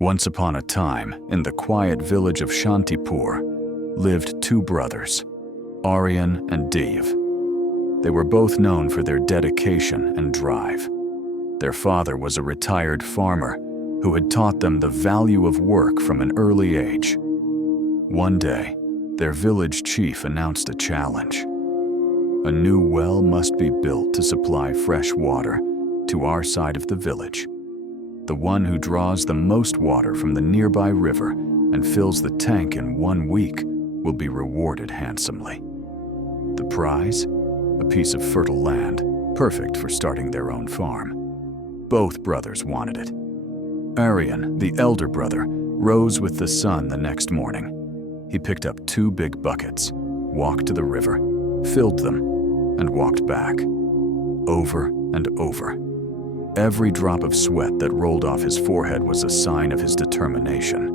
Once upon a time, in the quiet village of Shantipur, lived two brothers, Aryan and Dev. They were both known for their dedication and drive. Their father was a retired farmer who had taught them the value of work from an early age. One day, their village chief announced a challenge. A new well must be built to supply fresh water to our side of the village. The one who draws the most water from the nearby river and fills the tank in 1 week will be rewarded handsomely. The prize? A piece of fertile land, perfect for starting their own farm. Both brothers wanted it. Aryan, the elder brother, rose with the sun the next morning. He picked up 2 big buckets, walked to the river, filled them, and walked back. Over and over. Every drop of sweat that rolled off his forehead was a sign of his determination.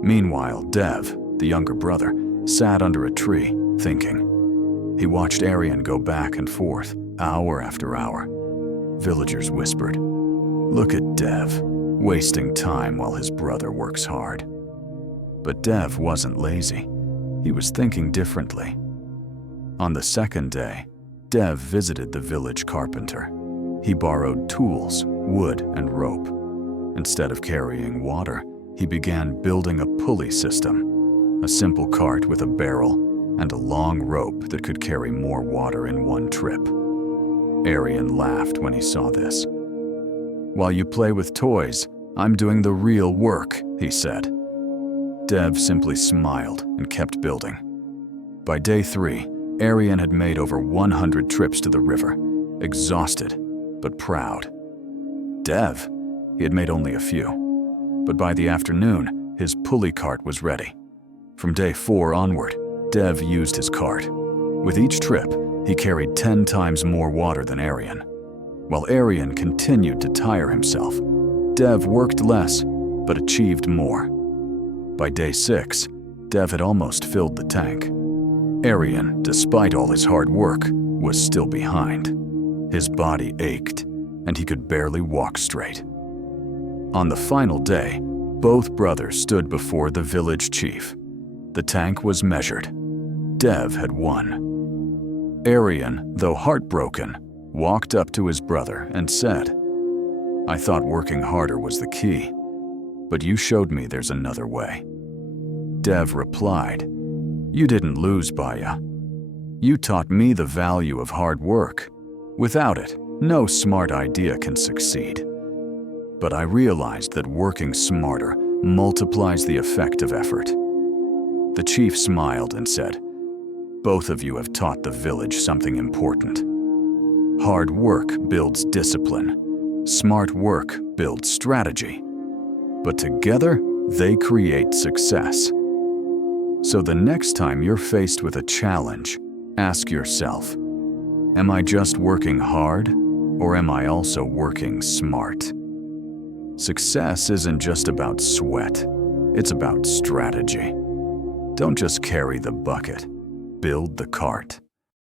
Meanwhile, Dev, the younger brother, sat under a tree, thinking. He watched Aryan go back and forth, hour after hour. Villagers whispered, "Look at Dev, wasting time while his brother works hard." But Dev wasn't lazy. He was thinking differently. On the second day, Dev visited the village carpenter. He borrowed tools, wood, and rope. Instead of carrying water, he began building a pulley system, a simple cart with a barrel and a long rope that could carry more water in 1 trip. Aryan laughed when he saw this. "While you play with toys, I'm doing the real work," he said. Dev simply smiled and kept building. By day 3, Aryan had made over 100 trips to the river, exhausted but proud. Dev, he had made only a few. But by the afternoon, his pulley cart was ready. From day 4 onward, Dev used his cart. With each trip, he carried 10 times more water than Aryan. While Aryan continued to tire himself, Dev worked less but achieved more. By day 6, Dev had almost filled the tank. Aryan, despite all his hard work, was still behind. His body ached, and he could barely walk straight. On the final day, both brothers stood before the village chief. The tank was measured. Dev had won. Aryan, though heartbroken, walked up to his brother and said, "I thought working harder was the key, but you showed me there's another way." Dev replied, "You didn't lose, Baya. You taught me the value of hard work. Without it, no smart idea can succeed. But I realized that working smarter multiplies the effect of effort." The chief smiled and said, "Both of you have taught the village something important. Hard work builds discipline. Smart work builds strategy. But together, they create success. So the next time you're faced with a challenge, ask yourself, am I just working hard, or am I also working smart?" Success isn't just about sweat, it's about strategy. Don't just carry the bucket, build the cart.